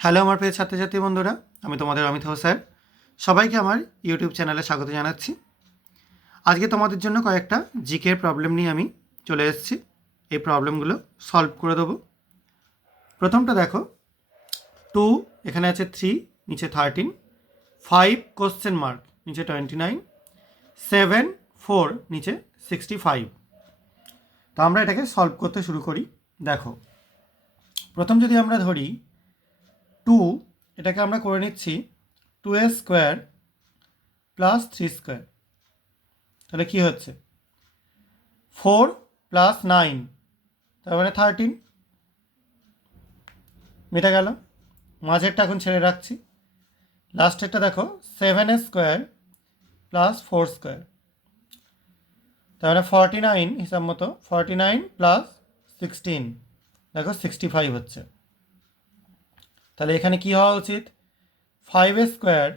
Hello আমার প্রিয় ছাত্রছাত্রী বন্ধুরা, আমি তোমাদের অমিত স্যার। সবাইকে আমার ইউটিউব চ্যানেলে স্বাগত জানাচ্ছি। আজকে তোমাদের জন্য কয়েকটা জিকের প্রবলেম নিয়ে আমি চলে এসেছি। এই প্রবলেমগুলো সলভ করে দেবো। প্রথমটা দেখো, 2 এখানে আছে 3, নিচে 13, 5 কোশ্চেন মার্ক, নিচে 29, 7 4 নিচে 65। তো আমরা এটাকে সলভ করতে শুরু করি। দেখো, প্রথম যদি আমরা ধরি 2, এটাকে আমরা করে নিচ্ছি 2a স্কোয়ার প্লাস 3 স্কোয়ার। তাহলে কি হচ্ছে 4 প্লাস 9, তার মানে 13, মিটে গেল। মাঝেরটা এখন ছেড়ে রাখছি। লাস্টেরটা দেখো 7a স্কোয়ার প্লাস 4 স্কোয়ার, তার মানে 49, হিসাব মতো 49 প্লাস 16, দেখো 65 হচ্ছে। তাহলে এখানে কি হওয়া উচিত, 5a স্কোয়ার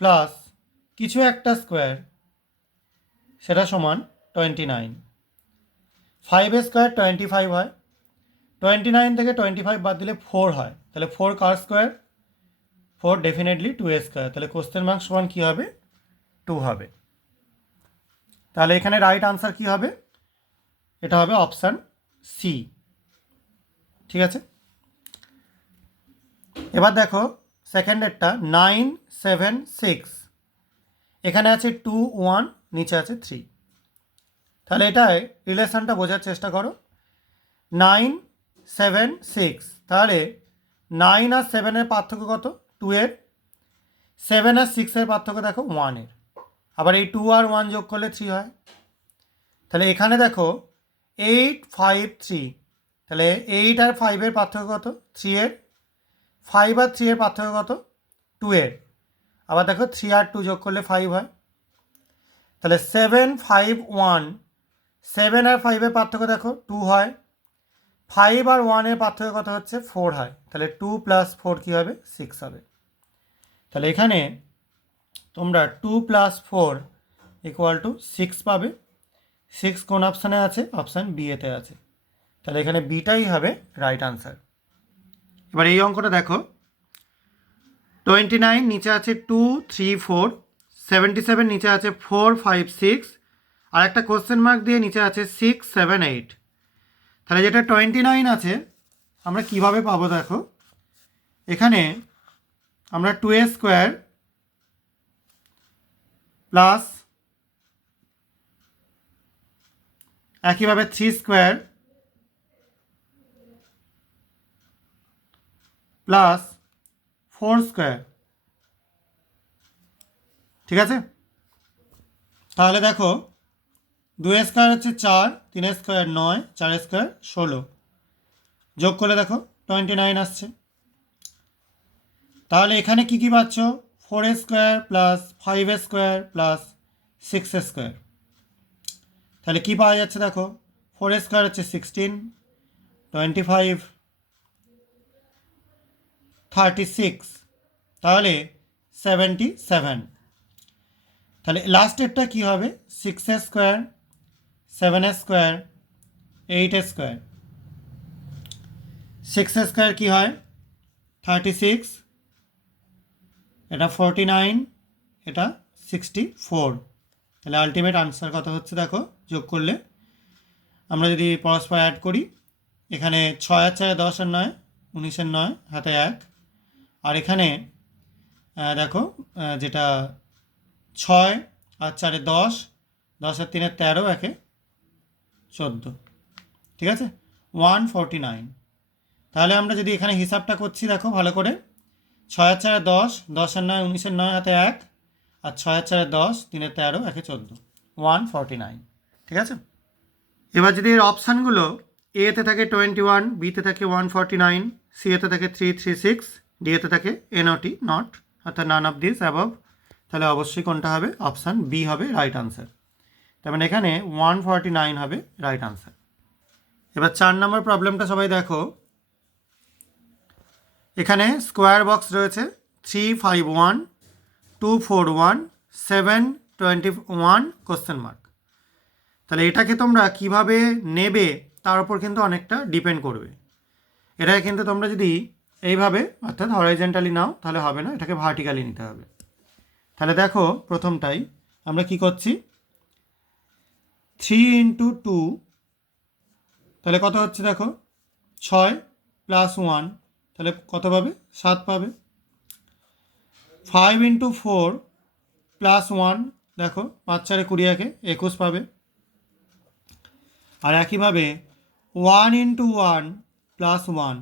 প্লাস কিছু একটা স্কোয়ার, সেটা সমান 29। 5a স্কোয়ার 25 হয়, 29 থেকে 25 বাদ দিলে 4 হয়, তাহলে 4 কার স্কোয়ার, 4 ডেফিনেটলি 2a স্কোয়ার। তাহলে কোশ্চেন মার্ক সমান কী হবে, 2 হবে। তাহলে এখানে রাইট আনসার কি হবে, এটা হবে অপশান সি। ঠিক আছে, এবার দেখো সেকেন্ডেরটা 9 7 6, এখানে আছে 2 1, নিচে আছে 3। তাহলে এটাই রিলেশনটা বোঝার চেষ্টা করো। 9 7 6, তাহলে 9 আর 7-এর পার্থক্য কত, 2-এর। 7 আর 6-এর পার্থক্য দেখো 1-এর। আবার এই 2 আর 1 যোগ করলে 3 হয়। তাহলে এখানে দেখো 8 5 3, তাহলে 8 আর 5-এর পার্থক্য কত, 3-এর। 5 আর 3-এর পার্থক্য কত, 2-এর। আবার দেখো 3 আর 2 যোগ করলে 5 হয়। তাহলে 7 5 1, 7 আর 5-এর পার্থক্য দেখো 2 হয়। 5 আর 1-এর পার্থক্য কত হচ্ছে, 4 হয়। তাহলে 2 প্লাস 4 কী হবে, 6 হবে। তাহলে এখানে তোমরা 2 প্লাস 4 ইকুয়াল টু 6 পাবে। 6 কোন অপশানে আছে, অপশান বি এতে আছে। তাহলে এখানে বিটাই হবে রাইট আনসার। এবার এই অঙ্কটা দেখো, 29 নিচে আছে 2 3 4, 77 নিচে আছে 4 5 6, আর একটা কোশ্চেন মার্ক দিয়ে নিচে আছে 6 7 8। তাহলে যেটা 29 আছে আমরা কিভাবে পাবো, দেখো এখানে আমরা 2a স্কোয়ার প্লাস একইভাবে 3 স্কোয়ার প্লাস 4 স্কোয়ার, ঠিক আছে। তাহলে দেখো 2 স্কোয়ার হচ্ছে 4, 3 স্কোয়ার 9, 4 স্কোয়ার 16, যোগ করলে দেখো 29 আসছে। তাহলে এখানে কি কি পাচ্ছ, 4 square plus 5 square plus 6 square. তাহলে কি পাওয়া যাচ্ছে দেখো, 4 স্কোয়ার হচ্ছে 16, 25 36, তাহলে 77। তাহলে লাস্টেরটা কী হবে, 6 স্কোয়ার 7 স্কোয়ার 8 স্কোয়ার। 6 স্কোয়ার কী হয়, 36, এটা 49, এটা 64। তাহলে আলটিমেট আনসার কত হচ্ছে দেখো, যোগ করলে আমরা যদি পরস্পর অ্যাড করি, এখানে 6 আর 4 10 আর 9, 19 9 হাতে 1, আর এখানে দেখো যেটা 6 আর 4 10, 10 আর 3 13, 1 14, ঠিক আছে, 149। তাহলে আমরা যদি এখানে হিসাবটা করছি দেখো ভালো করে, 6 আর 4 10, 10 আর 9 19 9 হাতে 1, আর 6 আর 4 10, 3 13, 1 14, 149, ঠিক আছে। এবার যদি এর অপশানগুলো এতে থাকে 21, বিতে থাকে 149, সি এতে থাকে 336, ডি এতে থাকে এনওটি নট, অর্থাৎ নান অফ দিস অ্যাবভ, তাহলে অবশ্যই কোনটা হবে, অপশান বি হবে রাইট আনসার। তার মানে এখানে 149 হবে রাইট আনসার। এবার 4 নম্বর প্রবলেমটা সবাই দেখো, এখানে স্কোয়ার বক্স রয়েছে 3 5 1, 2 4 1, 7 21 কোশ্চেন মার্ক। তাহলে এটাকে তোমরা কিভাবে নেবে তার উপর কিন্তু অনেকটা ডিপেন্ড করবে। এটাকে কিন্তু তোমরা যদি এইভাবে অর্থাৎ হরাইজেন্টালি নাও, তাহলে হবে না, এটাকে ভার্টিক্যালি নিতে হবে। তাহলে দেখো প্রথমটাই আমরা কি করছি, 3 ইন্টু 2, তাহলে কত হচ্ছে দেখো 6 প্লাস 1, তাহলে কত পাবে 7 পাবে। 5 ইন্টু 4 প্লাস 1, দেখো 5 4 20 21 পাবে। আর একইভাবে 1 ইন্টু 1 প্লাস 1,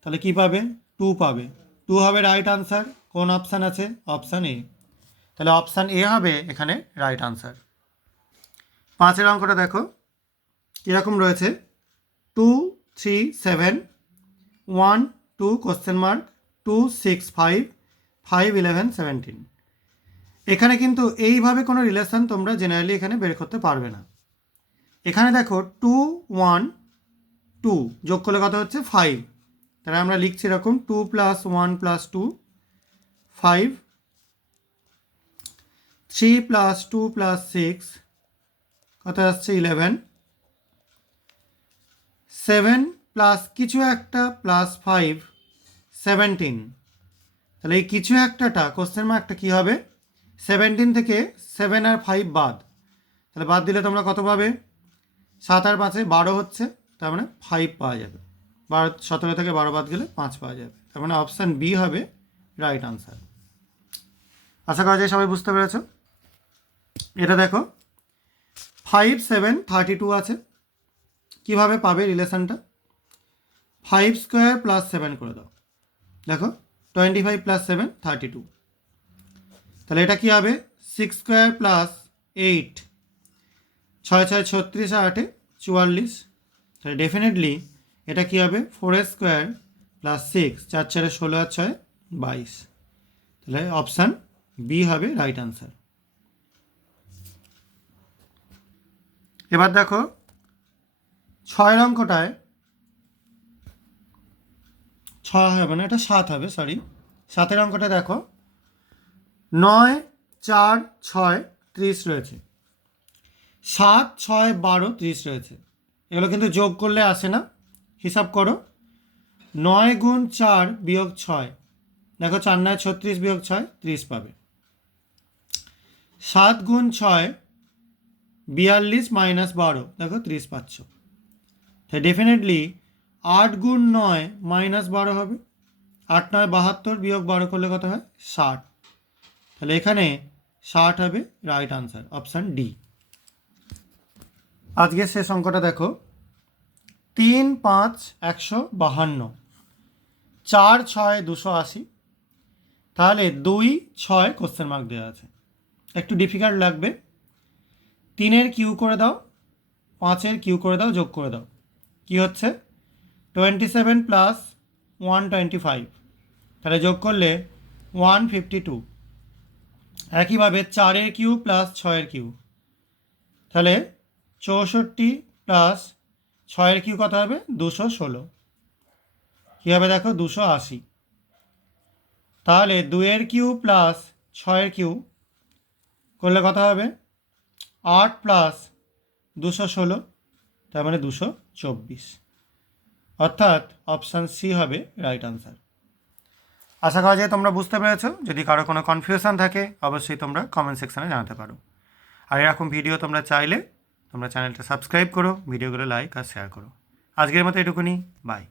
তাহলে কী পাবে 2 পাবে। 2 হবে রাইট আনসার। কোন অপশান আছে, অপশান এ, তাহলে অপশান এ হবে এখানে রাইট আনসার। 5 অঙ্কটা দেখো কীরকম রয়েছে, 2 3 7 1 2 কোশ্চেন মার্ক 2 6 5 5 11 17। এখানে কিন্তু এইভাবে কোনো রিলেশন তোমরা জেনারেলি এখানে বের করতে পারবে না। এখানে দেখো 2 1 2 যোগ করলে কত হচ্ছে 5, তাহলে আমরা লিখছি এরকম 2 প্লাস 1 প্লাস 2 5, 3 প্লাস 2 প্লাস 6 কত আসছে 11, 7 প্লাস কিছু একটা প্লাস 5 17। তাহলে এই কিছু একটাটা কোশ্চেন মার্কটা কী হবে, 17 থেকে 7 আর 5 বাদ, তাহলে বাদ দিলে তোমরা কত পাবে, 7 আর 5 12 হচ্ছে, তার মানে 5 পাওয়া যাবে। 17 থেকে 12 বাদ গেলে 5 পাওয়া যাবে, তার মানে অপশান বি হবে রাইট আনসার। আশা করা যায় সবাই বুঝতে পেরেছ। এটা দেখো 5 7 32 আছে, কিভাবে পাবে রিলেশনটা, 5 স্কোয়ার প্লাস 7 করে দাও, দেখো 25 প্লাস 7 32, তাহলে এটা কী হবে 6 স্কোয়ার প্লাস 8 6 6 36 আর 8 44, তাহলে ডেফিনেটলি এটা কী হবে 4 স্কোয়ার প্লাস 6 4 4 16 আর 6 22, তাহলে অপশান বি হবে রাইট আনসার। এবার দেখো 6 অঙ্কটায় 6 হবে না, এটা 7 হবে, সরি 7 অঙ্কটা দেখো 9 4 6 30 রয়েছে, 7 6 12 30 রয়েছে, এগুলো কিন্তু যোগ করলে আসে না, হিসাব করো 9 গুণ 4 বিয়োগ 6, দেখো 4 9 36 বিয়োগ 6 30 পাবে। 7 গুণ 6 42 মাইনাস 12, দেখো 30 পাচ্ছ, তাই ডেফিনেটলি 8 গুণ 9 মাইনাস 12 হবে, 8 9 72 বিয়োগ 12 করলে কত হয় 60, তাহলে এখানে 60 হবে রাইট আনসার, অপশান ডি। আজকের শেষ অঙ্কটা দেখো 3 5 152, 4 6 280, তাহলে 2 6 কোশ্চেন মার্ক দেওয়া আছে, একটু ডিফিকাল্ট লাগবে। 3-এর কিউ করে দাও, 5-এর কিউ করে দাও, যোগ করে দাও, কি হচ্ছে 27 প্লাস 125, তাহলে যোগ করলে 152। একইভাবে 4-এর কিউ প্লাস 6-এর কিউ, তাহলে 64 প্লাস 6-এর কিউ কত হবে 216, কী হবে দেখো 280, তাহলে 2-এর কিউ প্লাস 6-এর কিউ করলে কত হবে 8 প্লাস 216, তার মানে 224, অর্থাৎ অপশান সি হবে রাইট আনসার। আশা করা যায় তোমরা বুঝতে পেরেছো। যদি কারো কোনো কনফিউশন থাকে অবশ্যই তোমরা কমেন্ট সেকশানে জানাতে পারো। আর এরকম ভিডিও তোমরা চাইলে তোমরা চ্যানেলটা সাবস্ক্রাইব করো, ভিডিওগুলো লাইক আর শেয়ার করো। আজকের মতো এটুকুনি, বাই।